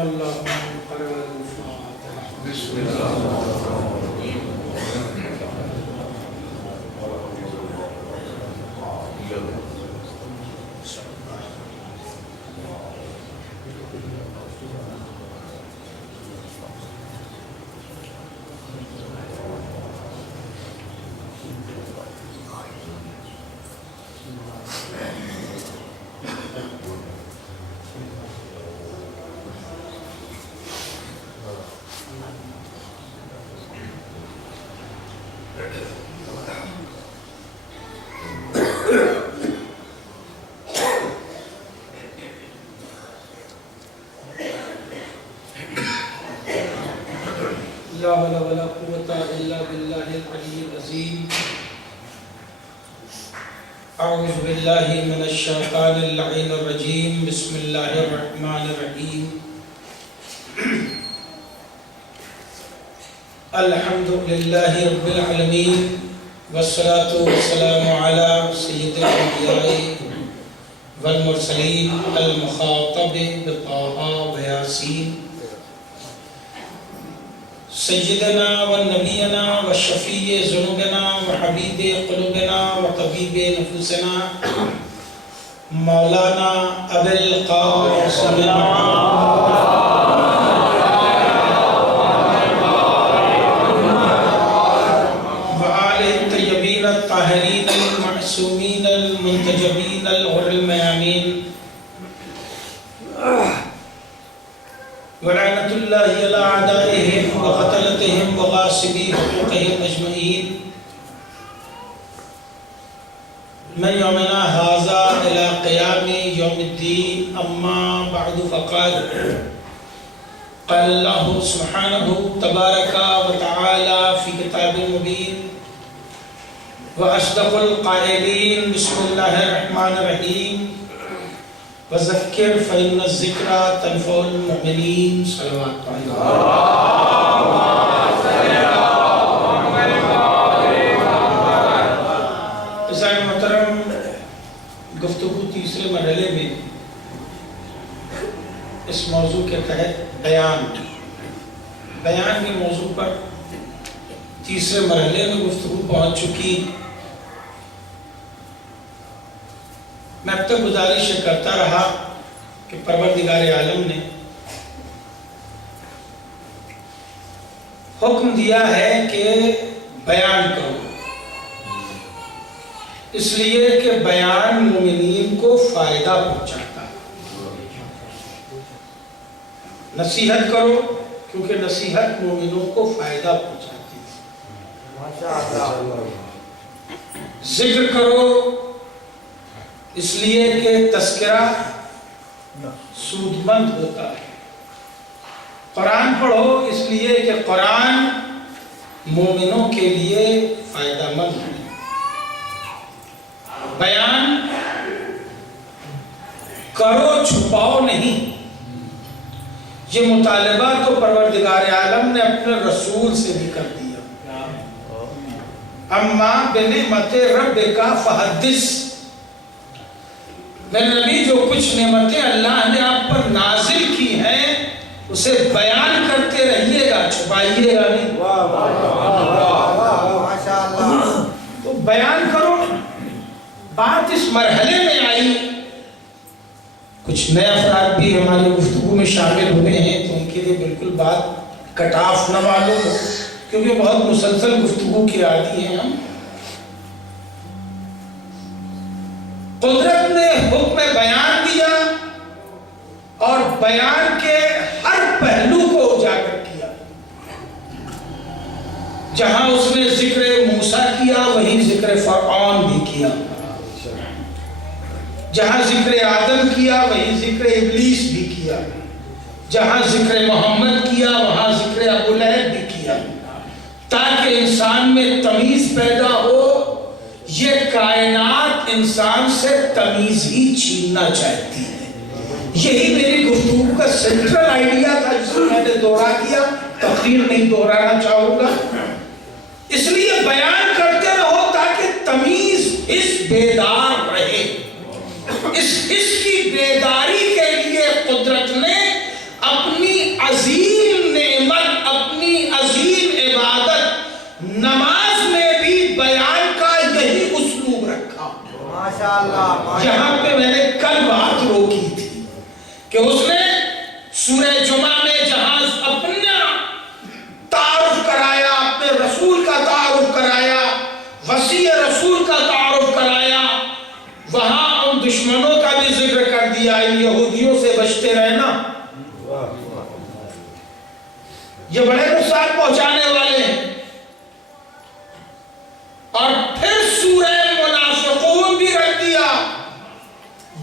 بسم الله لا حول ولا قوة إلا بالله العلي العظيم. أعوذ بالله من الشيطان اللعين الرجيم. بسم الله الرحمن الرحيم. الحمد لله رب العالمين والصلاة والسلام على سيد الأنبياء والمرسلين المخاطب بطه وياسين سيدنا ونبينا وشفيع ذنوبنا وحبيب قلوبنا وطبيب نفوسنا مولانا أبي القاسم وآل الطيبين الطاهرين المعصومين المنتجبين الغر الميامين ولعنة الله على أعدائهم وقتلتهم وغاصبي حقوقهم أجمعين من يومنا هذا إلى قيام يوم الدين. أما بعد فقال قال الله سبحانه تبارك وتعالى في كتاب مبين وأصدق القائلين. بسم الله الرحمن الرحيم. وذکر فإن الذکر تنفع المؤمنین. صلوات عزیز محترم، گفتگو تیسرے مرحلے میں اس موضوع کے تحت بیان کے موضوع پر تیسرے مرحلے میں گفتگو پہنچ چکی. میں اب تک گزارش کرتا رہا کہ پروردگار عالم نے حکم دیا ہے کہ بیان کرو، اس لیے کہ بیان مومنین کو فائدہ پہنچاتا ہے. نصیحت کرو کیونکہ نصیحت مومنوں کو فائدہ پہنچاتی ہے. ذکر کرو اس لیے کہ تذکرہ سود مند ہوتا ہے. قرآن پڑھو اس لیے کہ قرآن مومنوں کے لیے فائدہ مند ہے. بیان کرو، چھپاؤ نہیں. یہ مطالبہ تو پروردگار عالم نے اپنے رسول سے بھی کر دیا. اما بنعمت ربک فحدث. میرے نبی جو کچھ نعمتیں اللہ نے آپ پر نازل کی ہیں اسے بیان کرتے رہیے گا، چھپائیے گا نہیں. تو بیان کرو. بات اس مرحلے میں آئی، کچھ نئے افراد بھی ہماری گفتگو میں شامل ہوئے ہیں تو ان کے لیے بالکل بات کٹ آف نہ معلوم ہو، کیونکہ بہت مسلسل گفتگو کی عادی ہیں ہم. قدرت نے حکم بیان دیا اور بیان کے ہر پہلو کو اجاگر کیا. جہاں اس نے ذکر موسیٰ کیا وہیں ذکر فرعون بھی کیا. جہاں ذکر آدم کیا وہیں ذکر ابلیس بھی کیا. جہاں ذکر محمد کیا وہاں ذکر ابو لہب بھی کیا، تاکہ انسان میں تمیز پیدا ہو. یہ کائنات انسان سے تمیز ہی چھیننا چاہتی ہے. یہی میری گفتگو کا سینٹرل آئیڈیا تھا جس کو میں نے دوہرا کیا. تقریر نہیں دوہرانا چاہوں گا. اس لیے بیان کرتے رہو تاکہ تمیز حس بیدار رہے. اس حس کی بیداری کے لیے قدرت نے اپنی یہاں پہ میں نے کل بات روکی تھی کہ اس نے سورہ جمعہ میں جہاں اپنا تعارف کرایا، اپنے رسول کا تعارف کرایا، وسیع رسول کا تعارف کرایا، وہاں ان دشمنوں کا بھی ذکر کر دیا، ان یہودیوں سے بچتے رہنا، یہ بڑے نقصان پہنچانے والے ہیں۔ اور پھر سورہ منافقون بھی رکھ دیا،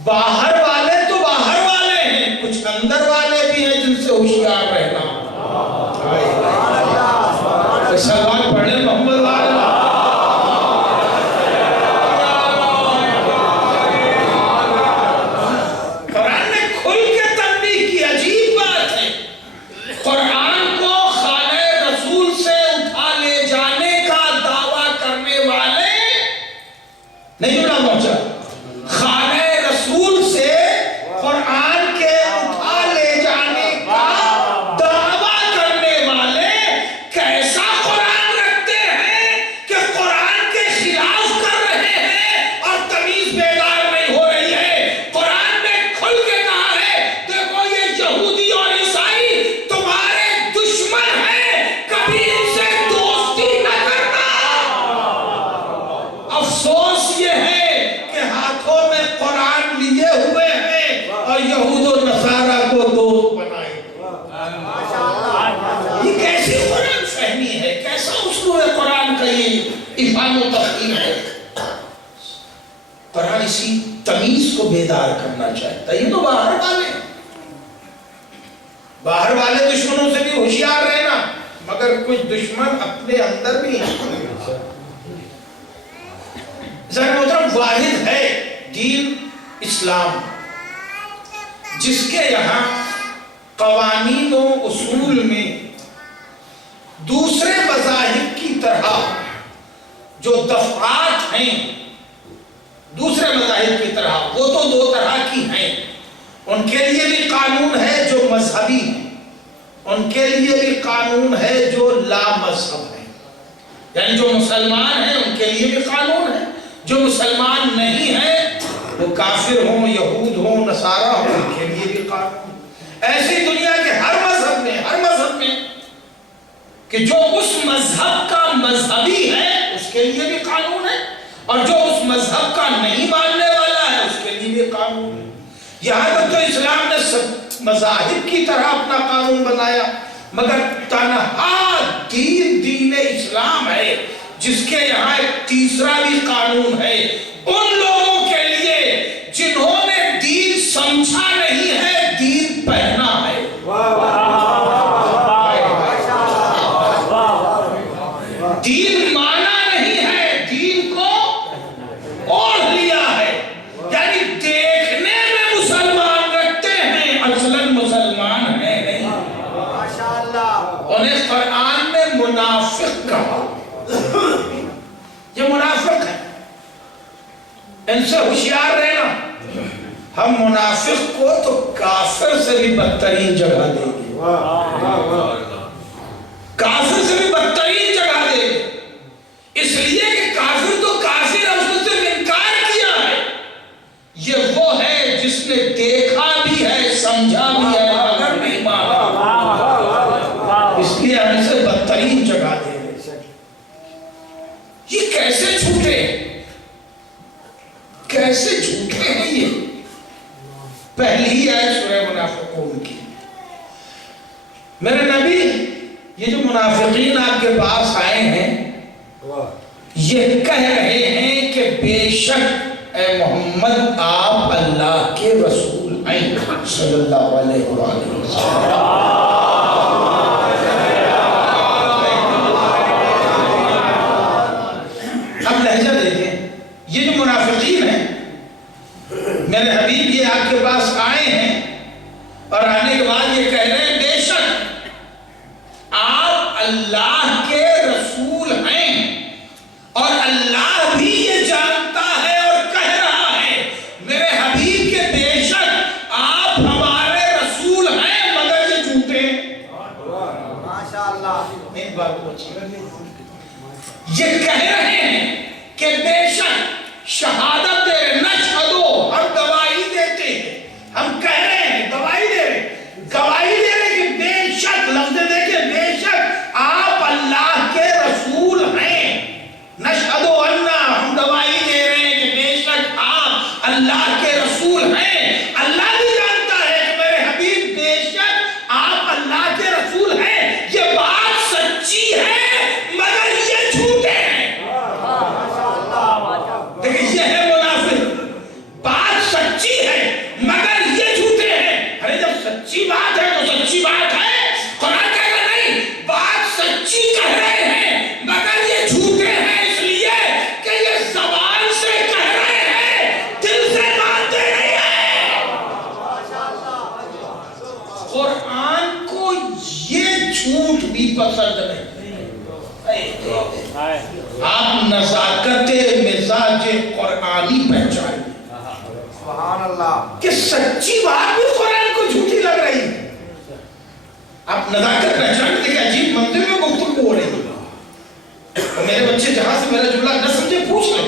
باہر والے تو باہر والے ہیں، کچھ اندر والے بھی ہیں جن سے ہوشیار رہنا۔ سلمان پڑھے محمد والا۔ قرآن نے کھل کے تنبیہ کی، عجیب بات ہے، قرآن کو خانہ رسول سے اٹھا لے جانے کا دعویٰ کرنے والے نہیں بڑا پہنچا، خانہ رسول سے قرآن کے اٹھا لے جانے کا دعویٰ کرنے والے کیسا قرآن رکھتے ہیں کہ قرآن کے خلاف کر رہے ہیں اور تمیز بیدار نہیں ہو رہی ہے۔ قرآن نے کھل کے کہا ہے، دیکھو یہ یہودی اور عیسائی تمہارے دشمن ہیں، کبھی ان سے دوستی نہ کرنا۔ افسوس یہ ہے کہ ہاتھوں میں قرآن لیے ہوئے ہیں اور یہود و نصارہ کو دوست بنائے۔ یہ کیسی قرآن فہمی ہے، کیسا اسلوب قرآن کا یہ افہام و تفہیم ہے۔ قرآن اسی تمیز کو بیدار کرنا چاہتا ہے۔ یہ تو باہر والے دشمنوں سے بھی ہوشیار رہنا، مگر کچھ دشمن اپنے اندر بھی ہیں۔ ذرا محترم، واحد ہے دین اسلام جس کے یہاں قوانین و اصول میں دوسرے مذاہب کی طرح جو دفعات ہیں، دوسرے مذاہب کی طرح وہ تو دو طرح کی ہیں، ان کے لیے بھی قانون ہے جو مذہبی ہیں، ان کے لیے بھی قانون ہے جو لا مذہب ہے، یعنی جو مسلمان ہیں ان کے لیے بھی قانون ہے، جو مسلمان نہیں ہیں وہ کافر ہوں، یہود ہوں، نصارہ ہوں، ان کے لیے بھی قانون ہے۔ ایسی دنیا کے ہر مذہب میں کہ جو اس مذہب کا مذہبی ہے اس کے لیے بھی قانون ہے، اور جو اس مذہب کا نہیں ماننے والا ہے اس کے لیے بھی قانون ہے۔ یہاں تک تو اسلام نے سب مذاہب کی طرح اپنا قانون بنایا، مگر تنہا دین اسلام ہے جس کے یہاں ایک تیسرا بھی قانون ہے، ان لوگوں کے لیے جنہوں نے دین سمجھا نہیں ہے، دین پہنا ہے۔ دین مانا نہیں ہے، دین کو اوڑھ لیا ہے، یعنی دیکھنے میں مسلمان رکھتے ہیں، اصلاً مسلمان ہیں نہیں۔ انہیں قرآن میں منافق کہا، یہ منافق ہے، ان سے ہوشیار رہنا۔ ہم منافق کو تو کافر سے بھی بدترین جگہ دیں گے، کافر سے بھی بدترین جگہ دیں گے، اس لیے کہ کافر تو کافر ہے، اس نے صرف انکار کیا ہے، یہ وہ ہے جس نے دیکھا بھی ہے، سمجھا بھی ہے، مگر نہیں مانا، اس لیے ہم اسے بدترین جگہ دیں گے۔ یہ کیسے جھوٹے ہیں یہ؟ پہلی ہی آیت سورہ منافقون کی، میرے نبی یہ جو منافقین آپ کے پاس آئے ہیں یہ کہہ رہے ہیں کہ بے شک اے محمد آپ اللہ کے رسول ہیں صلی اللہ علیہ وسلم۔ اب لہجہ دیکھیں، یہ جو منافقین ہیں میرے حبیب یہ آپ کے پاس آئے ہیں اور آنے کے بعد یہ کہہ رہے ہیں بے شک آپ اللہ کے رسول ہیں، اور اللہ بھی یہ جانتا ہے اور کہہ رہا ہے میرے حبیب کے بے شک آپ ہمارے رسول ہیں، مگر یہ جھوٹے ہیں۔ ماشاءاللہ، ایک بات پوچھیں، یہ کہہ رہے ہیں کہ بے شک شہادت دے رہے، نہ سچی بات ہے تو سچی بات ہے. قرآن کہے گا نہیں بات سچی کہہ رہے ہیں مگر یہ جھوٹے ہیں اس لیے کہ یہ زبان سے کہہ رہے ہیں دل سے مانتے نہیں ہیں. قرآن کو یہ جھوٹ بھی پسند نہیں. آپ نزاکت مزاج قرآنی پہچانیں سبحان اللہ کہ سچی بات بھی قرآن کو جھوٹی لگ رہی ہے. آپ نزاکت پہچانتے کہ عجیب منظر میں گفتگو ہو رہی ہے. میرے بچے جہاں سے میرا جملہ نہ سمجھے پوچھ لیں.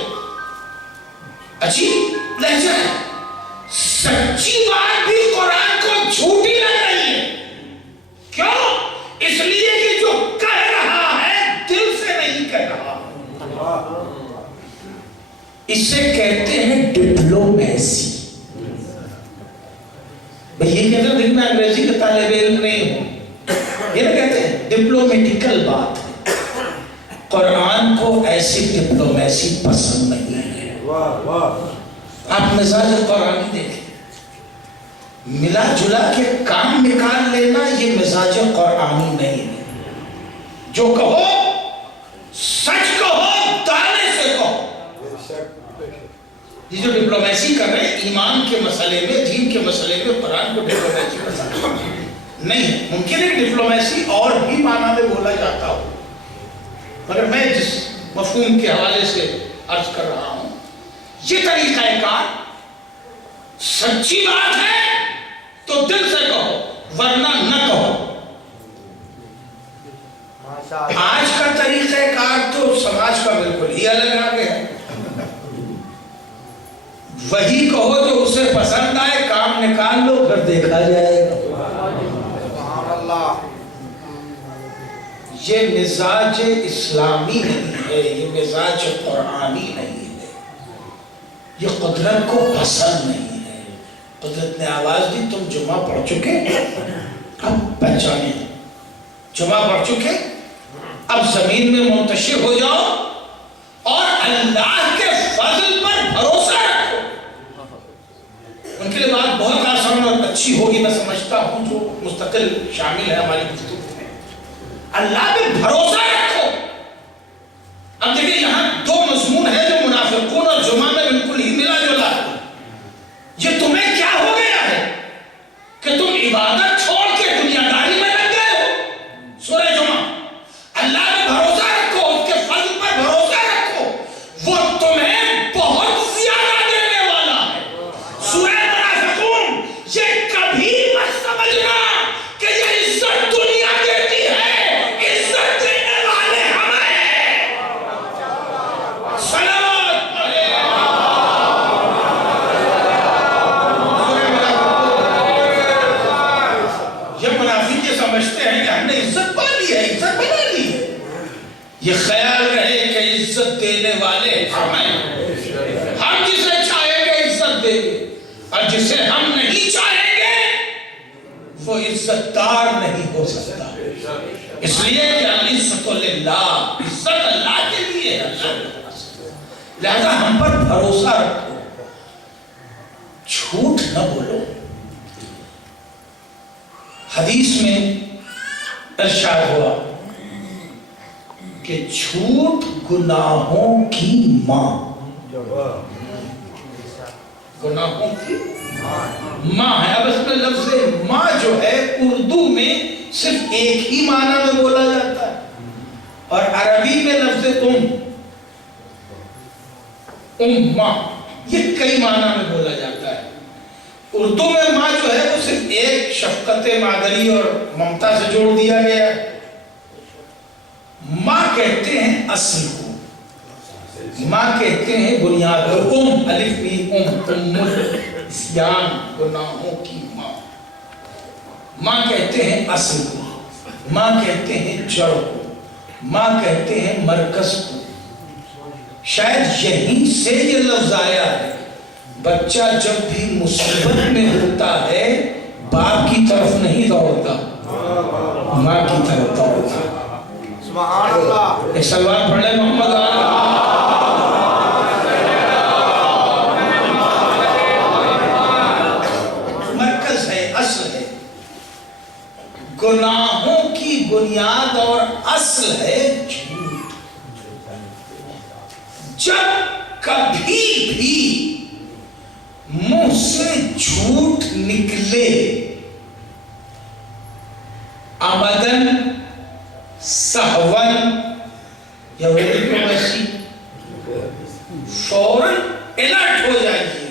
عجیب لہجہ ہے. سچی بات بھی قرآن کو جھوٹی لگ رہی ہے. کیوں؟ اس لیے کہ جو کہہ رہا ہے دل سے نہیں کہہ رہا. اسے کہتے ہیں ڈپلومیسی. بھئی یہ کہتے ہیں لیکن میں انگریزی کا طالب علم نہیں ہوں. یہ نہ کہتے ہیں ڈپلومیٹیکل بات ہے. قرآن کو ایسی ڈپلومیسی پسند نہیں ہے. آپ مزاج قرآنی دیکھیں. ملا جلا کے کام نکال لینا یہ مزاج قرآنی نہیں ہے. جو کہو سچ کہو دانے سے کہو. یہ جو ڈپلومیسی کر رہے ہیں ایمان کے مسئلے میں دین کے مسئلے میں قرآن کو ڈپلومیسی پسند نہیں. ممکن ہے ڈپلومیسی اور بھی معنی میں بولا جاتا ہو مگر میں جس مفہوم کے حوالے سے عرض کر رہا ہوں یہ طریقہ کار سچی بات ہے تو دل سے کہو ورنہ نہ کہو. آج کا طریقہ کار تو سماج کا بالکل ہی الگ آ گیا ہے. وہی کہو جو اسے پسند آئے کام نکال لو پھر دیکھا جائے گا. سبحان اللہ یہ مزاج اسلامی نہیں ہے. یہ مزاج قرآنی نہیں ہے. یہ قدرت کو پسند نہیں ہے. قدرت نے آواز دی تم جمعہ پڑھ چکے اب پہچانے. جمعہ پڑھ چکے اب زمین میں منتشر ہو جاؤ اور اللہ کے فضل پر بھروسہ رکھو. ان کے لیے بات بہت آسان اور اچھی ہوگی میں سمجھتا ہوں جو مستقل شامل ہے ہماری گفتگو میں. اللہ پہ بھروسہ رکھو. اب دیکھیں یہاں دو مضمون ہے جو منافقون اور جمعہ میں بالکل ہی ملا جلا ہے. یہ تمہیں کیا ہو گیا ہے کہ تم عبادت چھوڑ کے دنیا داری میں لگ گئے ہو. سورہ جمعہ اللہ پہ بھروسہ رکھو اس کے فضل پر بھروسہ رکھو وہ تمہیں بہت زیادہ دینے والا ہے. سورہ منافقون یہ کبھی مت سمجھنا کہ یہ عزت دنیا دیتی ہے. عزت دینے والے ہم ہیں. صلوات علیہ. یہ منافق یہ سمجھتے ہیں کہ ہم نے عزت پا لی ہے عزت بنا لی ہے. یہ خیال رہے کہ عزت دینے والے ہم ہیں. ہم جسے چاہیں گے عزت دیں گے اور جسے ہم نہیں چاہیں گے وہ عزت دار نہیں ہو سکتا. اس لیے کہ العزت للہ عزت اللہ کے لیے ہے. لہذا ہم پر بھروسہ رکھو. جھوٹ نہ بولو. حدیث میں ارشاد ہوا کہ جھوٹ گناہوں کی ماں. گناہوں کی ماں ہے. اب اس میں لفظ ماں جو ہے اردو میں صرف ایک ہی معنی میں بولا جاتا ہے اور عربی میں لفظ ماں یہ کئی معنی میں بولا جاتا ہے. اردو میں ماں جو ہے وہ صرف ایک شفقت مادری اور ممتا سے جوڑ دیا گیا ہے. ماں کہتے ہیں اصل کو. ماں کہتے ہیں بنیاد کو. الف بھی الاسیان گناہوں کی ماں. ماں کہتے ہیں اصل کو. ماں کہتے ہیں جڑ کو. ماں کہتے ہیں مرکز کو. شاید یہیں سے یہ لفظ آیا ہے. بچہ جب بھی مصیبت میں ہوتا ہے باپ کی طرف نہیں دوڑتا ماں کی طرف دوڑتا. سبحان اللہ. ایک سلوات پڑھ لیں محمد مرکز ہے اصل ہے. گناہوں کی بنیاد اور اصل ہے جھوٹ۔ جب کبھی بھی منہ سے جھوٹ نکلے عمدن سہون یا ویسی فوراً الرٹ ہو جائیے،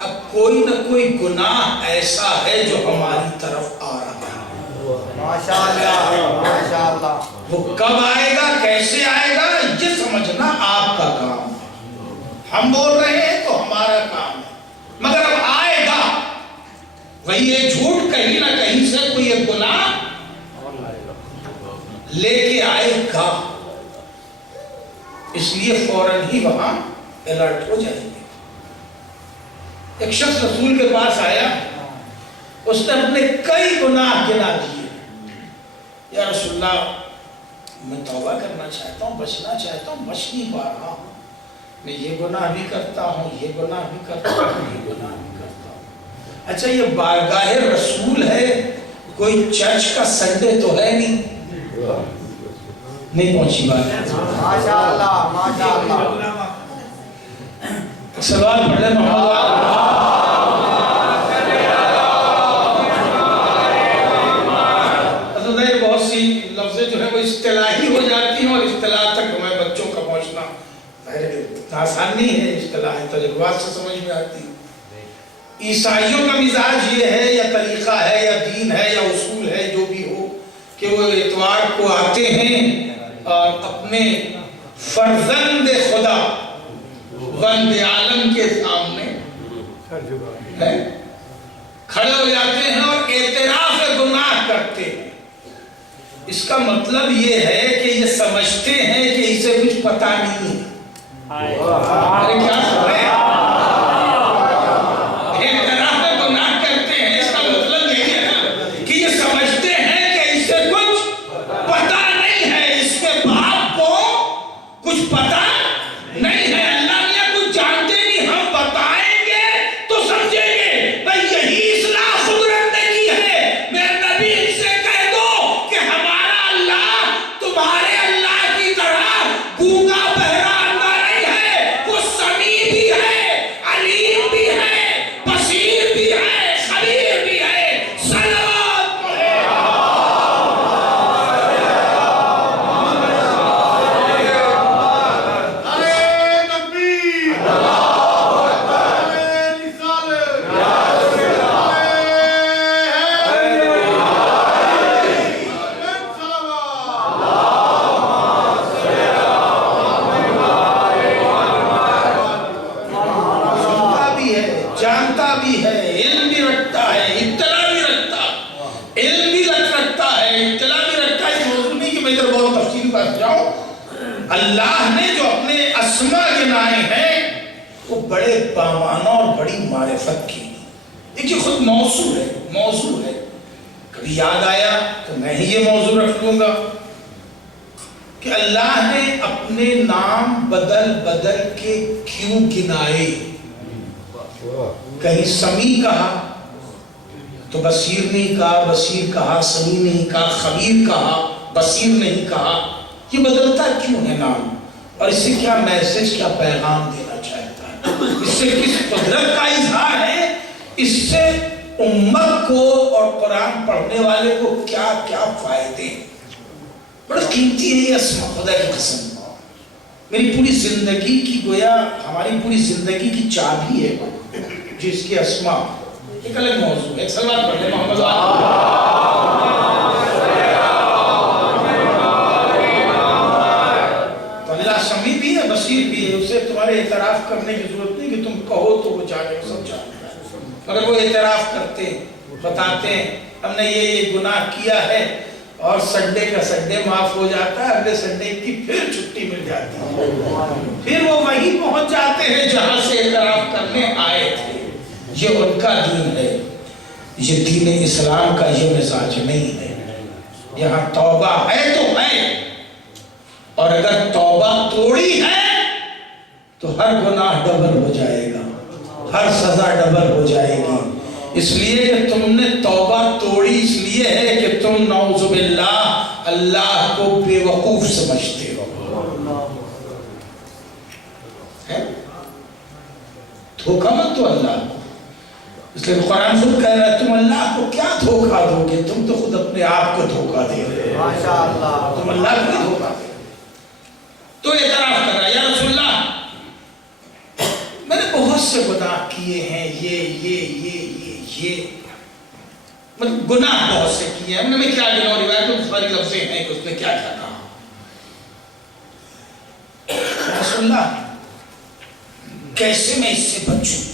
اب کوئی نہ کوئی گناہ ایسا ہے جو ہماری طرف آ رہا ہے۔ ماشاءاللہ ماشاءاللہ۔ وہ کب آئے گا، کیسے آئے گا، یہ سمجھنا آپ کا کام ہے۔ ہم بول رہے ہیں تو ہمارا کام ہے، مگر اب آئے گا وہی یہ جھوٹ کہیں نہ کہیں سے کوئی ایک گناہ لے کے آئے گا، اس لیے فوراً ہی وہاں الرٹ ہو جائیں گے۔ ایک شخص رسول کے پاس آیا، اس نے اپنے کئی گناہ گنا دیے۔ یا رسول اللہ، میں توبہ کرنا چاہتا ہوں، بچنا چاہتا ہوں، بچ نہیں پا رہا ہوں، میں یہ گناہ بھی کرتا ہوں، یہ گناہ بھی کرتا ہوں، یہ گناہ بھی کرتا ہوں۔ اچھا، یہ بارگاہ رسول ہے، کوئی چرچ کا سنڈے تو ہے نہیں پہنچی بات۔ ماشاءاللہ ماشاءاللہ۔ سوال پڑھ لیں محمد بہت سی لفظیں جو ہے وہ اصطلاحی ہو جاتی ہیں، اور اصطلاح تک ہمیں بچوں کا پہنچنا آسان نہیں ہے، اصطلاح تجربات سے سمجھ میں آتی ہے۔ عیسائیوں کا مزاج یہ ہے، یا طریقہ ہے، یا دین ہے، یا اصول ہے، جو بھی ہو، کہ وہ اتوار کو آتے ہیں اور اپنے فرزند خدا وند عالم کے سامنے کھڑے ہو جاتے ہیں اور اعتراف گناہ کرتے ہیں۔ اس کا مطلب یہ ہے کہ یہ سمجھتے ہیں کہ اسے کچھ پتہ نہیں ہے۔ ارے کیا سن رہے ہیں؟ اعتراف گناہ کرتے ہیں، اس کا مطلب یہی ہے نا کہ یہ سمجھتے ہیں کہ اسے کچھ پتہ نہیں ہے، اس کے باپ کو کچھ پتہ نہیں ہے، اللہ میاں کچھ جانتے نہیں، ہم بتائیں گے تو سمجھیں گے۔ بھئی یہی اصلاح قدرت نے کی ہے۔ میرے نبی ان سے کہہ دو کہ ہمارا اللہ تمہارے اللہ کی طرح گونگا بہرا اندھا نہیں ہے، وہ سمیع بھی ہے، علیم بھی ہے، بصیر بھی ہے، خبیر بھی ہے۔ صلوات سنتا بھی ہے، جانتا بھی ہے، علم بھی رکھتا ہے، اطلاع بھی رکھتا ہے، علم بھی رکھتا ہے، اطلاع بھی رکھتا ہے۔ یہ موضوع نہیں کہ میں ادھر بہت تفصیل بات جاؤں۔ اللہ نے جو اپنے اسماء گنائے ہیں وہ بڑے بامانہ اور بڑی معرفت کی۔ دیکھیے خود موضوع ہے، کبھی یاد آیا تو میں ہی یہ موضوع رکھ لوں گا کہ اللہ نے اپنے نام بدل بدل کے کیوں گنائے۔ کہیں سمیع کہا تو بصیر نہیں کہا، بصیر کہا، سمیع نہیں کہا، خبیر کہا، بصیر نہیں کہا۔ یہ بدلتا کیوں ہے نام، اور اس سے کیا میسج، کیا پیغام دینا چاہتا ہے، اس سے کس قدرت کا اظہار ہے، اس سے امت کو اور قرآن پڑھنے والے کو کیا کیا فائدے ہیں۔ بڑا قیمتی ہے یہ اسماء، خدا کی قسم میری پوری زندگی کی، گویا ہماری پوری زندگی کی چابی ہے جس کے اسماء۔ ایک الگ موضوع ہے، ایک سلوات پڑھ لیں محمد تو اللہ سمیع بھی ہے، بصیر بھی ہے، اسے تمہارے اعتراف کرنے کی ضرورت نہیں کہ تم کہو تو وہ جانے، وہ سب جانتا ہے۔ مگر وہ اعتراف کرتے ہیں، بتاتے ہیں ہم نے یہ گناہ کیا ہے، اور سنڈے کا سنڈے معاف ہو جاتا ہے، اگلے سنڈے کی پھر چھٹی مل جاتی ہے، پھر وہ وہیں پہنچ جاتے ہیں جہاں سے اعتراف کرنے آئے تھے۔ یہ ان کا دین ہے، یہ دین اسلام کا یہ مزاج نہیں ہے۔ یہاں توبہ ہے تو ہے، اور اگر توبہ توڑی ہے تو ہر گناہ ڈبل ہو جائے گا، ہر سزا ڈبل ہو جائے گی۔ اس لیے کہ تم نے توبہ توڑی، اس لیے ہے کہ اس لیے قرآن خود کہہ رہا ہے تم اللہ کو کیا دھوکہ دو گے، تم تو خود اپنے آپ کو دھوکہ دے رہے ہو، ماشاءاللہ تم اللہ کو دھوکہ دے رہے ہو۔ تو اعتراف کر رہا ہے یا رسول اللہ میں نے بہت سے گناہ کیے ہیں، یہ مطلب گناہ بہت سے کیے ہیں، میں کیا گناہ روایت میں ساری لفظیں ہیں کہ اس نے کیا کیا کہا۔ رسول اللہ کیسے میں اس سے بچوں؟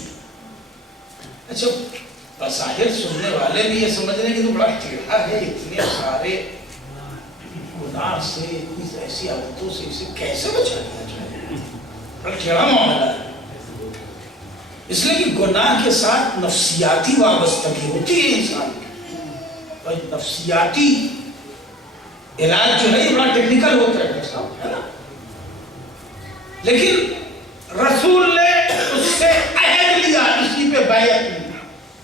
اچھا بظاہر سننے والے بھی یہ سمجھ رہے ہیں کہ تو بڑا ٹیڑھا ہے، اتنے سارے گناہ سے، اتنی ایسی عادتوں سے اسے کیسے بچا دیا جائے؟ بڑا ٹیڑھا معاملہ ہے، اس لیے کہ گناہ کے ساتھ نفسیاتی وابستگی ہوتی ہے انسان کی، اور نفسیاتی علاج جو ہے یہ بڑا ٹیکنیکل ہوتا ہے نا، لیکن رسول نے اس سے عہد لیا، اسی پہ بیعت لی،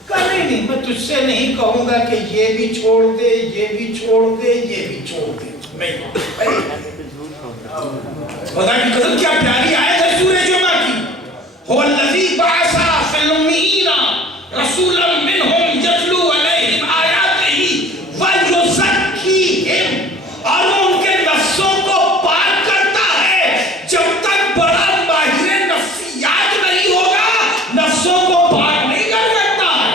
کہا نہیں میں تجھ سے نہیں کہوں گا کہ یہ بھی چھوڑ دے، یہ بھی چھوڑ دے، یہ بھی چھوڑ دے، نہیں۔ خدا کی قسم کیا پیاری آیت ہے سورہ جمعہ کی، هو الذی بعث فی الامیین رسولا منہم یتلو علیہم آیاتہ ویزکیہم، اور وہ ان کے نفسوں کو پاک کرتا ہے۔ جب تک بڑا ماہر نفسیات نہیں ہوگا نفسوں کو پاک نہیں کر سکتا ہے۔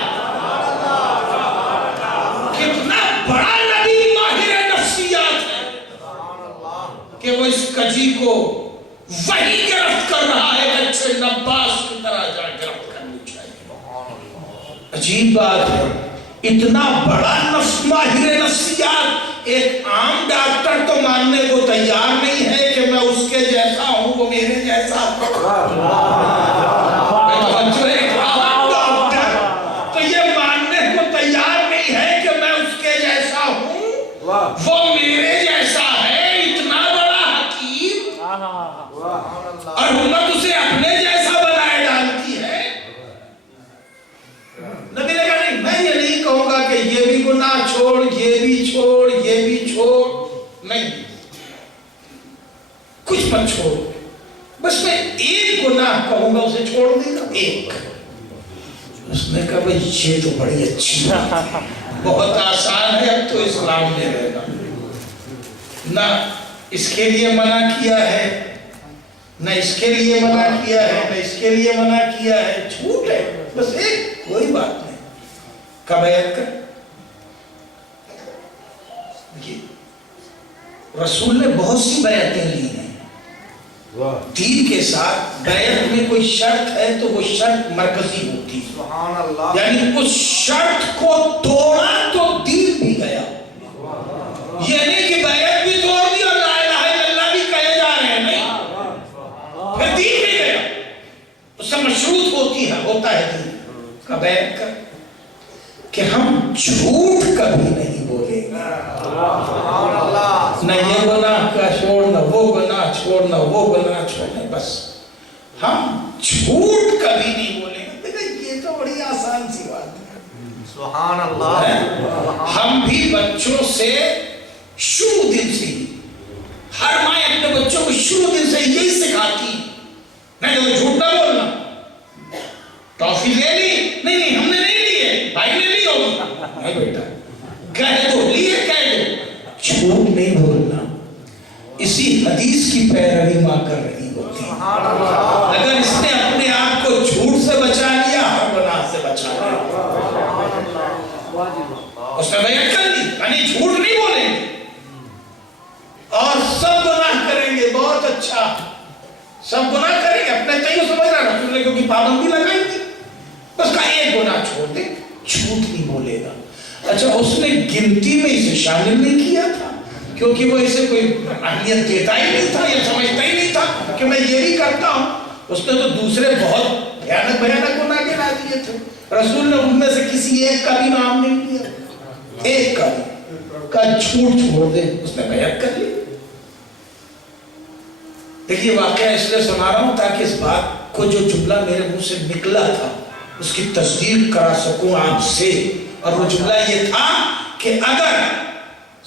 کتنا بڑا نبی ماہر نفسیات ہے کہ وہ اس کجی کو وہی گرفت کر رہا ہے، اچھے نباس کی طرح جا گرفت کرنی چاہیے۔ عجیب بات ہے، اتنا بڑا ماہر نفسیات ایک عام ڈاکٹر تو ماننے کو تیار نہیں ہے کہ میں اس کے جیسا ہوں، وہ میرے جیسا ہوں۔ جو ایک عام ڈاکٹر تو یہ ماننے کو تیار نہیں ہے کہ میں اس کے جیسا ہوں، وہ میرے جیسا ہے۔ اتنا بڑا حکیم اور امت اسے اپنے جیسا بنائے ڈالتی ہے۔ نبی نے کہا نہیں میں یہ نہیں کہوں گا کہ یہ بھی گناہ چھوڑ، یہ بھی چھوڑ، یہ بھی چھوڑ، نہیں، کچھ مت چھوڑ، بس میں ایک گناہ کہوں گا اسے چھوڑ دے گا، ایک۔ اس نے کہا بھئی یہ تو بڑی اچھی بات ہے، بہت آسان ہے، اب تو اسلام میں رہنا، نہ اس کے لیے منع کیا ہے، نہ اس کے لیے منع کیا ہے، نہ اس کے لیے منع کیا ہے، چھوٹ ہے، بس ایک، کوئی بات نہیں، کب بیعت کر۔ رسول نے بہت سی بیعتیں لی ہیں، دین کے ساتھ بیعت میں کوئی شرط ہے تو وہ شرط مرکزی ہوتی ہے، سبحان اللہ، یعنی اس شرط کو توڑا تو دین بھی گیا۔ یہ نہیں کہ بیعت بھی توڑ دی اور لا الہ الا اللہ بھی کہے جا رہے ہیں، نہیں، پھر دین بھی گیا۔ اس سے مشروط ہوتی ہے، ہوتا ہے دین کا بیعت کر کہ ہم جھوٹ کبھی نہیں بولیں گے، سبحان اللہ، نہ یہ گناہ کا چھوڑنا، وہ گناہ چھوڑنا، وہ گناہ چھوڑنا، بس ہم جھوٹ کبھی نہیں بولیں گے۔ دیکھیں یہ تو بڑی آسان سی بات ہے، سبحان اللہ، ہم بھی بچوں سے شروع دن سے ہر ماں اپنے بچوں کو شروع دن سے یہی سکھاتی نہیں تو جھوٹ نہ بولنا، ٹافی لے لی، نہیں ہم نے نہیں لی ہے، بھائی نے لی ہوگی، نہیں بیٹا کہہ دو، لیے کہہ دو، جھوٹ نہیں بولنا۔ اسی حدیث کی پیروی ماں کر رہی ہوتی ہے، اگر اس نے اپنے آپ کو جھوٹ سے بچا لیا ہر گناہ سے بچا لیا، اس نے بیعت کر لی، یعنی جھوٹ نہیں بولیں گے اور سب گناہ کریں گے، بہت اچھا، سب گناہ کریں گے، اپنے تیوں سمجھ رہا رسول نے کیونکہ پابندی لگائی تھی، بس کا ایک گناہ چھوڑ دے، جھوٹ نہیں بولے گا۔ اچھا اس نے گنتی میں اسے شامل نہیں کیا تھا کیونکہ وہ اسے کوئی اہمیت دیتا ہی نہیں تھا یا سمجھتا ہی نہیں تھا کہ میں یہ بھی کرتا ہوں، اس نے تو دوسرے بہت بھیانک گناہ گنا دیے تھے، رسول نے ان میں سے کسی ایک کا بھی نام نہیں لیا، ایک کا بھی، کا جھوٹ چھوڑ دے، اس نے بیعت کر لی۔ دیکھیے واقعہ اس لیے سنا رہا ہوں تاکہ اس بات کو جو جملہ میرے منہ سے نکلا تھا اس کی تصدیق کرا سکوں آپ سے، اور وہ جملہ یہ تھا کہ اگر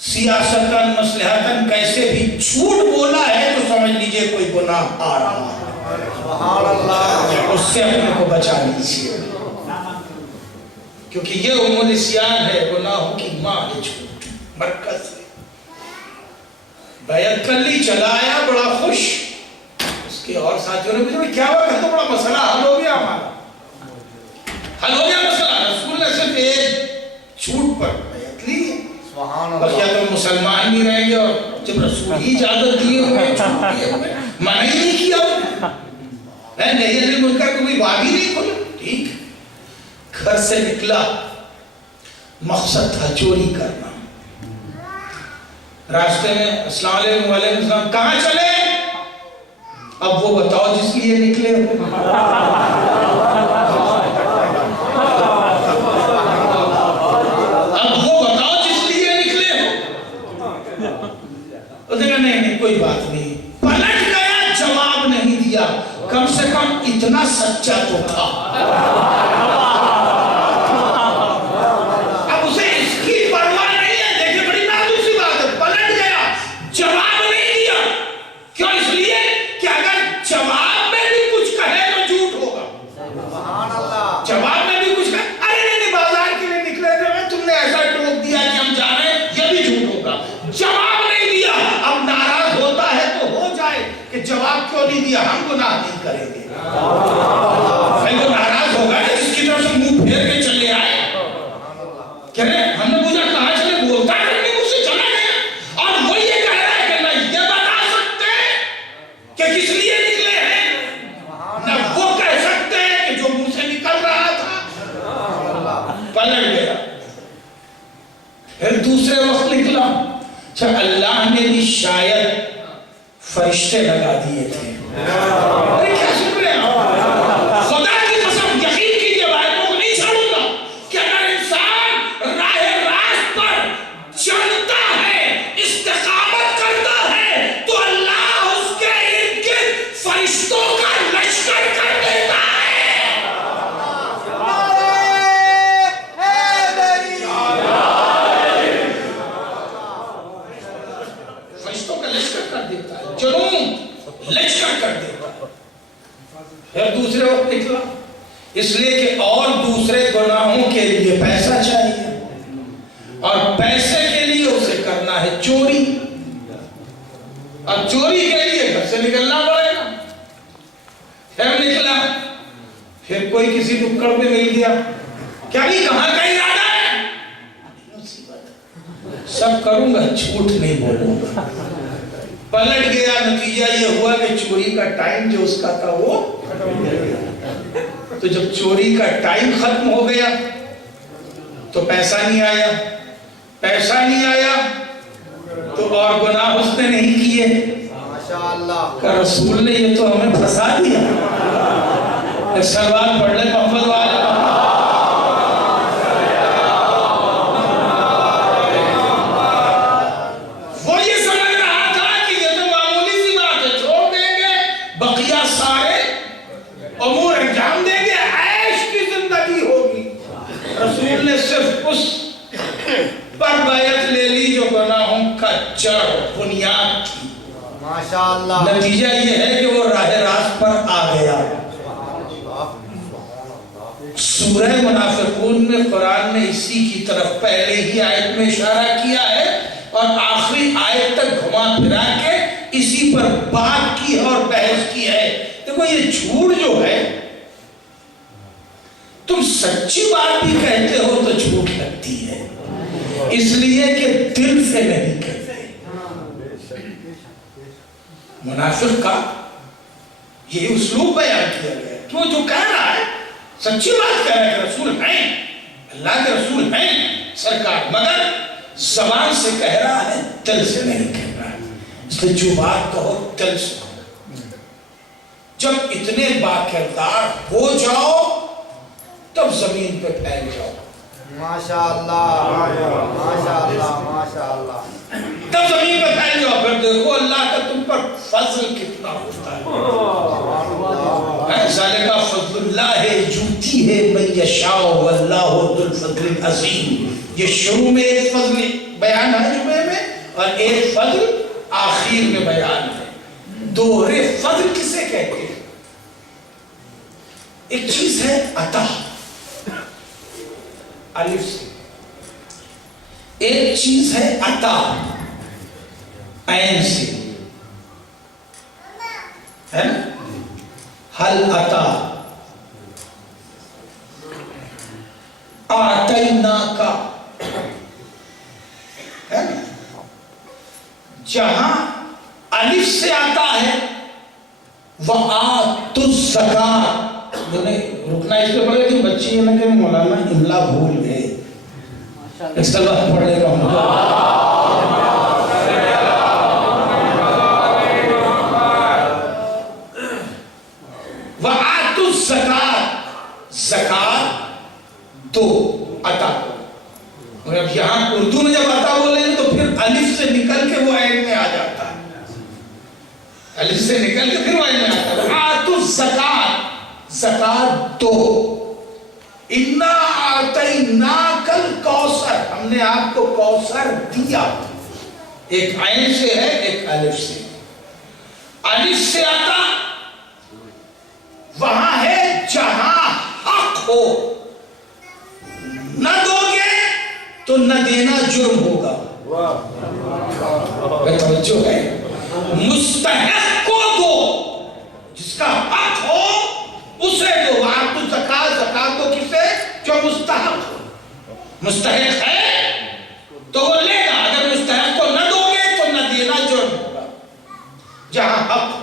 سیاستاً مصلحتاً کیسے بھی جھوٹ بولا ہے تو سمجھ لیجئے کوئی گناہ آ رہا ہے، سبحان اللہ، اس سے اپنے کو بچا لیجئے۔ کیونکہ یہ ام الاسیان ہے، گناہوں کی ماں ہے جھوٹ، مکہ سے بیعت کر لی، چلا آیا بڑا خوش۔ اس کے اور ساتھیوں نے پوچھا کیا ہوا؟ تو بڑا مسئلہ حل ہو گیا، ہمارا حل ہو گیا مسئلہ، رسول نے صرف ایک جھوٹ پر بیعت لی ہے، بس یا تو مسلمان نہیں رہیں گے، اور جب رسول ہی اجازت دیے ہوئے جھوٹ دیے ہوئے منع ہی نہیں کیا نہیں علی منکر کو کوئی بات ہی نہیں کھولا، ٹھیک۔ گھر سے نکلا، مقصد تھا چوری کرنا۔ راستے میں السلام علیکم وعلیکم السلام، کہاں چلے؟ اب وہ بتاؤ جس لیے نکلے ہوئے۔ اب وہ بتاؤ جس لیے نکلے ہو۔ اس نے کہا نہیں کوئی بات نہیں، پلٹ گیا، جواب نہیں دیا، کم سے کم اتنا سچا تو تھا۔ اب اسے اس کی پرواہ نہیں ہے، دیکھیں بڑی نازک سی بات ہے، پلٹ گیا، جواب نہیں دیا۔ کیوں؟ اس لیے کہ اگر جواب میں بھی کچھ کہے تو جھوٹ ہوگا۔ جواب میں بھی کچھ کہے، ارے نہیں بازار کے لیے نکلے تھے، تم نے ایسا ٹوک دیا کہ ہم جا رہے ہیں، یہ بھی جھوٹ ہوگا۔ جواب نہیں دیا، اب ناراض ہوتا ہے تو ہو جائے کہ جواب کیوں نہیں دیا، ہم گناہ نہیں کریں گے۔ بھائی وہ ناراض ہوگا نا جس کی طرف سے منہ پھیر کے چلے آئے، کہہ رہے ہم نے پوچھا کہاں چلے، بولتا ہے کہ مجھ سے چلا گیا، اور وہ یہ کہہ رہا ہے کہ نہ یہ بتا سکتے کہ کس لیے نکلے ہیں، نہ وہ کہہ سکتے کہ جو منہ سے نکل رہا تھا۔ پلٹ گیا، پھر دوسرے وقت نکلا، اچھا اللہ نے بھی شاید فرشتے لگا دیے تھے۔ ارے کیا سن رہے ہیں؟ خدا کی قسم یقین کیجئے باتوں کو نہیں چھوڑوں گا کہ اگر انسان راہ راست پر چلتا ہے، استقامت کرتا ہے، تو اللہ اس کے ارد گرد فرشتوں کا لشکر کر دیتا ہے۔ فرشتوں کا لشکر کر دیتا ہے، جنون لشکر کر دیتا ہے۔ پھر دوسرے وقت نکلا، اس لیے کہ اور دوسرے گناہوں کے لیے پیسہ چاہیے، اور پیسے کے لیے اسے کرنا ہے چوری، اور چوری کے لیے گھر سے نکلنا پڑے گا۔ پھر نکلا، پھر کوئی کسی ٹکڑ پہ مل گیا، کیا بھی کہاں کا ارادہ ہے؟ سب کروں گا، جھوٹ نہیں بولوں گا۔ پلٹ گیا، نتیجہ یہ ہوا کہ چوری کا ٹائم جو اس کا تھا وہ ختم ہو گیا۔ تو جب چوری کا ٹائم ختم ہو گیا تو پیسہ نہیں آیا، پیسہ نہیں آیا تو اور گناہ اس نے نہیں کیے۔ ماشاءاللہ، کہ رسول نے یہ تو ہمیں پھنسا دیا۔ ایک سوال پڑھ لے محمد والا۔ رسول نے صرف اس پر بیعت لے لی جو گناہوں کا جڑ بنیاد تھی۔ ماشاءاللہ، نتیجہ یہ ہے کہ وہ راہ راست پر آ گیا۔ سورہ منافقون میں قرآن نے اسی کی طرف پہلے ہی آیت میں اشارہ کیا ہے، اور آخری آیت تک گھما پھرا کے اسی پر بات کی اور بحث کی ہے۔ دیکھو یہ جھوٹ جو ہے، تم سچی بات بھی کہتے ہو تو جھوٹ لگتی ہے، اس لیے کہ دل سے نہیں کہتے۔ منافق کا یہ اسلوب بیان کیا گیا ہے کہ وہ جو کہہ رہا ہے سچی بات کہہ رہا ہے کہ رسول ہیں، اللہ کے رسول ہیں سرکار، مگر زبان سے کہہ رہا ہے، دل سے نہیں کہہ رہا ہے۔ اس لیے جو بات کہو دل سے کہو۔ جب اتنے باکردار ہو جاؤ تب زمین پہ پھیل جاؤ۔ ماشاءاللہ، ماشاءاللہ، ماشاءاللہ، تب زمین پہ پھیل جاؤ، پھر دیکھو اللہ کا تم پر فضل کتنا ہوتا ہے۔ ذالکا فضل اللہ یؤتی ہے من یشاء واللہ ذو الفضل العظیم۔ یہ شروع میں ایک فضل بیان ہے جمعے میں، اور ایک فضل آخر میں بیان ہے۔ دوہرے فضل کسے کہتے ہیں؟ ایک چیز ہے عطا، الف سے. ایک چیز ہے عطا عین سے، ہے نا؟ حل عطا آتینا کا، ہے نا؟ جہاں الف سے آتا ہے وَآتُ الزَّکَاۃ، رکنا اس پہ پڑے کہ بچے یہ نہ کہ مولانا املا بھول گئے، ایک سلوات پڑھ لے گا ہم. وَآتُ الزَّکَاۃ، زکات دو، عطا. اور اب یہاں اردو میں جب عطا بولیں گے تو پھر الف سے نکل کے وہ عین میں آ جاتا ہے، الف سے نکل کے پھر وہ عین میں آتا ہے. وَآتُ الزَّکَاۃ، زکات دو. اِنَّا أَعْطَيْنَاكَ الْكَوْثَرَ، ہم نے آپ کو کوثر دیا. ایک عین سے ہے، ایک الف سے. الف سے آتا وہاں ہے جہاں حق ہو، نہ دو گے تو نہ دینا جرم ہوگا. توجہ ہے، مستحق کو دو، جس کا حق ہو اسے دو. وآتُ الزَّکَاۃ، زکات دو کسے؟ جو مستحق ہو. مستحق ہے تو وہ لے گا، اگر مستحق کو نہ دو گے تو نہ دینا جرم ہوگا. جہاں حق ہو.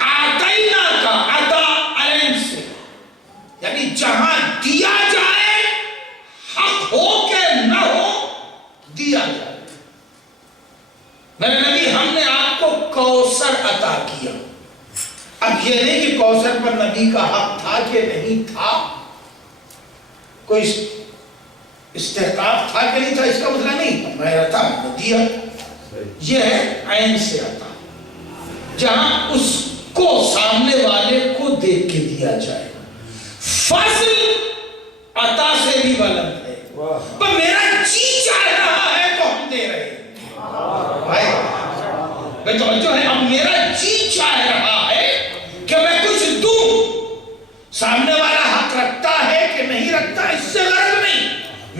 آتینا کا عطا عین سے، یعنی جہاں دیا جائے، حق ہو کہ نہ ہو، دیا جائے. میرے نبی ہم نے آپ کو کوثر عطا کیا. اب یہ نہیں کہ کوثر پر نبی کا حق تھا کہ نہیں تھا، کوئی استحقاق تھا کہ نہیں تھا، اس کا مسئلہ نہیں. میں عطا دیا، یہ ہے عین سے عطا، جہاں اس کو سامنے والے کو دیکھ کے دیا جائے. فضل عطا سے بھی بلند ہے. پر میرا جی چاہ رہا ہے تو ہم دے رہے ہیں. بھائی توجہ ہے، اب میرا جی چاہ رہا ہے کہ میں کچھ دوں، سامنے والا حق رکھتا ہے کہ نہیں رکھتا اس سے غرض نہیں،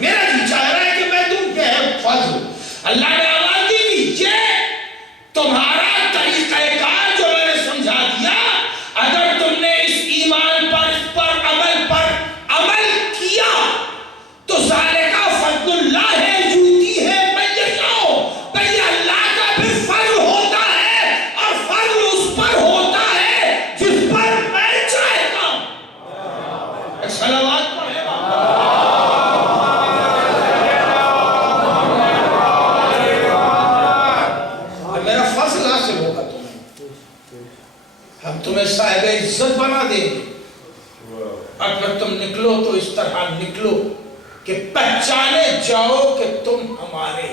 میرا جی چاہ رہا ہے کہ میں دوں. یہ ہے فضل. اللہ نے آواز دی کہ یہ تمہارا طریقہ کار جو میں نے سمجھا دیا، اگر تم نے اس ایمان پر، اس پر عمل کیا تو ذالک فضل اللہ ہے، یؤتی ہے من یشاء. بھئی اللہ کا بھی فضل ہوتا ہے، اور فضل اس پر ہوتا ہے جس پر میں چاہتا ہوں. ایک صلوات پڑھے میرا فضل حاصل ہوگا تمہیں، ہم تمہیں صاحب عزت بنا دیں گے. اگر تم نکلو تو اس طرح نکلو کہ پہچانے جاؤ کہ تم ہمارے،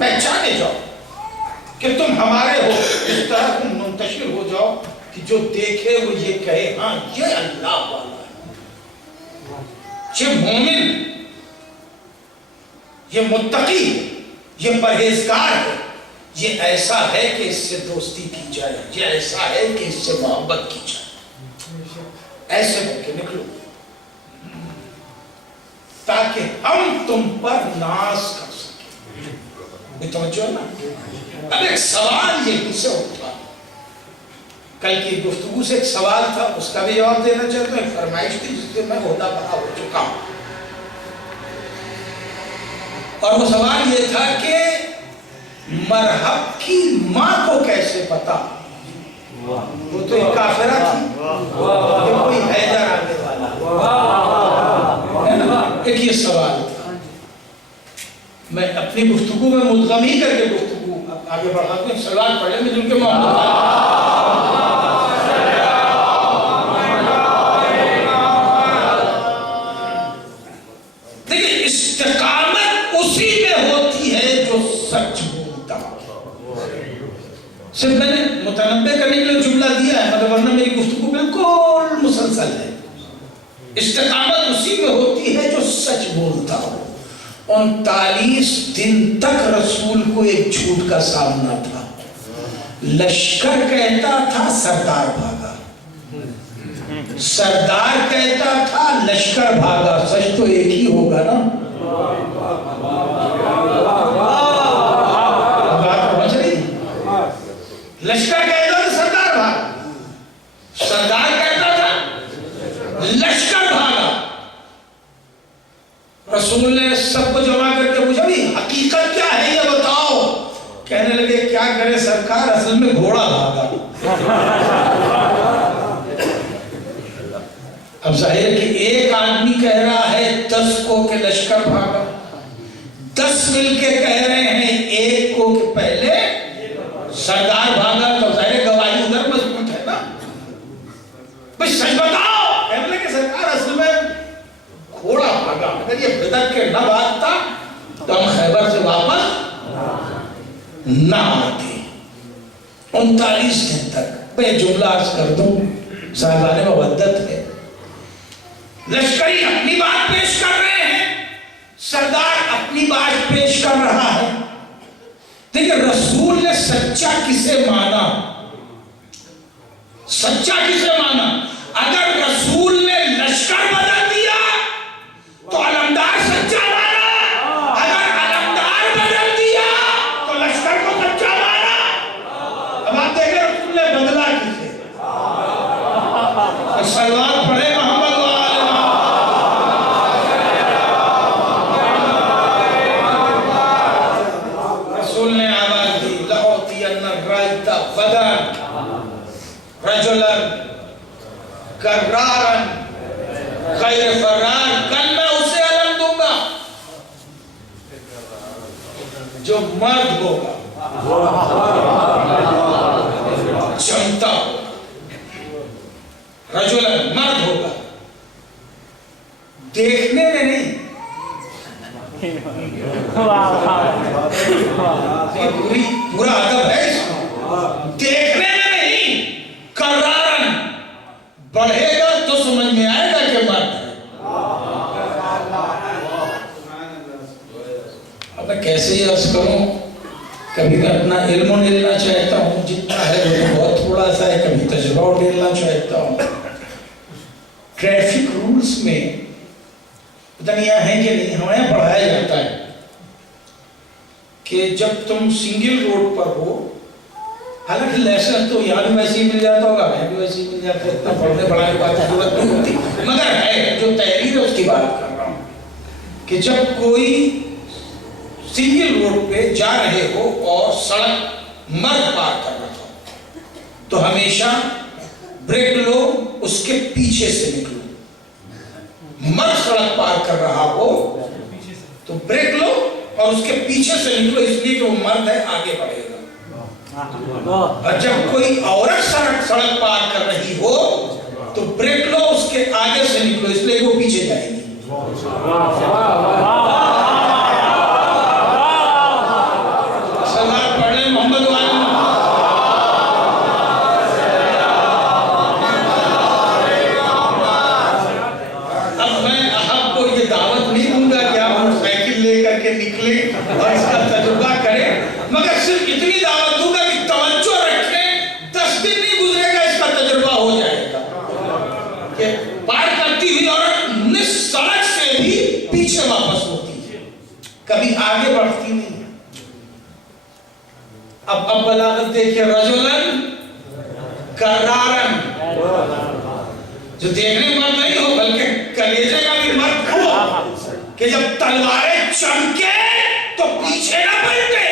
پہچانے جاؤ کہ تم ہمارے ہو. اس طرح تم منتشر ہو جاؤ کہ جو دیکھے وہ یہ کہے ہاں یہ اللہ والا ہے، یہ مومن، یہ متقی، یہ پرہیزگار ہے، یہ ایسا ہے کہ اس سے دوستی کی جائے، یہ ایسا ہے کہ اس سے محبت کی جائے. ایسے ہو کے نکلو تاکہ ہم تم پر ناز کر سکیں. توجہ ہے نا. اب ایک سوال یہ سے اٹھا، کل کی گفتگو سے ایک سوال تھا، اس کا بھی جواب دینا چاہتا ہوں. فرمائش تھی جس سے میں عہدہ پڑا ہو چکا ہوں، اور وہ سوال یہ تھا کہ مرحب کی ماں کو کیسے پتا؟ وہ تو ایک کافرہ تھی، یہ کوئی حیدر آنے والا. ایک یہ سوال تھا، میں اپنی گفتگو میں مدغمی کر کے گفتگو آگے بڑھاتا ہوں. سوال پڑھے میں جن کے محمد دیکھیں، استقامت اسی میں ہوتی ہے جو سچ بولتا. صرف میں نے متنبع کرنے کے لیے جملہ دیا ہے، مگر ورنہ میری گفتگو بالکل مسلسل ہے. استقامت اسی میں ہوتی ہے جو سچ بولتا ہو. 39 دن تک رسول کو ایک جھوٹ کا سامنا تھا. لشکر کہتا تھا سردار بھاگا، سردار کہتا تھا لشکر بھاگا، سچ تو ایک ہی ہوگا نا؟ بات سمجھ رہی؟ لشکر کہتا تھا سردار بھاگا، سردار کہتا تھا لشکر بھاگا۔ رسول نے سب کو جمع کر کے پوچھا بھی حقیقت کیا ہے یہ بتاؤ۔ کہنے لگے کیا کرے سرکار، اصل میں گھوڑا بھاگا۔ اب ظاہر کہ ایک آدمی کہہ رہا ہے 10 کو کہ لشکر بھاگا، 10 مل کے کہہ رہے ہیں ایک کو کہ پہلے سردار بھاگا، تو ظاہر گواہی ادھر مضبوط ہے نا۔ بھئی سچ بتاؤ، کہنے لگے سرکار اصل میں گھوڑا بھاگا، اگر یہ بدر کے نہ بھاگتا تو ہم خیبر سے واپس نہ آتے۔ 39 دن تک میں جملہ عرض کر دوں، صاحبان مودت ہے، لشکری اپنی بات پیش کر رہے ہیں، سردار اپنی بات پیش کر رہا ہے۔ دیکھیں رسول نے سچا کسے مانا؟ سچا کسے مانا؟ اگر رسول نے لشکر بدل دیا تو علمدار سچا مانا، اگر علمدار بدل دیا تو لشکر کو سچا مانا۔ اب آپ دیکھیں رسول نے بدلا کسے؟ سلوات پڑھے محمد کرارن غیر فرار، کل میں اسے علم دوں گا جو مرد ہوگا، چمتا ہوگا، رجلن مرد ہوگا، دیکھنے میں نہیں، پورا ادب ہے اس میں، دیکھنے میں نہیں، کرارن بڑھے گا تو سمجھ میں آئے گا کہ مرد ہے۔ اب میں کیسے ہی عرض کروں، کبھی میں اپنا علم ڈیلنا چاہتا ہوں، جتنا ہے وہ بہت تھوڑا سا ہے، کبھی تجربہ ڈیلنا چاہتا ہوں۔ ٹریفک رولز میں پتہ نہیں ہے کہ نہیں، ہمارے یہاں پڑھایا جاتا ہے کہ جب تم سنگل روڈ پر ہو، حالانکہ لیسن تو یہاں بھی ویسے ہی مل جاتا ہوگا، میں بھی ویسے ہی مل جاتا ہے، اتنا پڑھنے پڑھانے کی بات ضرورت نہیں ہوتی، مگر ہے جو تحریر ہے اس کی بات کر رہا ہوں کہ جب کوئی سنگل روڈ پہ جا رہے ہو اور سڑک مرد پار کر رہا ہو تو ہمیشہ بریک لو، اس کے پیچھے سے نکلو۔ مرد سڑک پار کر رہا ہو تو بریک لو اور اس کے پیچھے سے نکلو، اس لیے کہ وہ مرد ہے، آگے بڑھے گا۔ اور جب کوئی عورت سڑک پار کر رہی ہو تو بریک لو، اس کے آگے سے نکلو، اس لیے وہ پیچھے جائے گی۔ سلام پڑھ لیں محمد والی۔ اب میں آپ کو یہ دعوت نہیں دوں گا کہ آپ موٹر سائیکل لے کر کے نکلیں اور اس کا تجربہ کریں، مگر صرف اتنی دعوت دوں گا کہ توجہ رکھیں، 10 دن نہیں گزرے گا اس کا تجربہ ہو جائے گا کہ پار کرتی ہوئی عورت نصف سڑک سے بھی پیچھے واپس ہوتی ہے، کبھی آگے بڑھتی نہیں۔ اب بلاغت دیکھیں، رجلن کرارن، جو دیکھنے مرد نہیں ہو بلکہ کلیجے کا بھی مرد ہو کہ جب تلواریں چمکے تو پیچھے نہ پلٹے،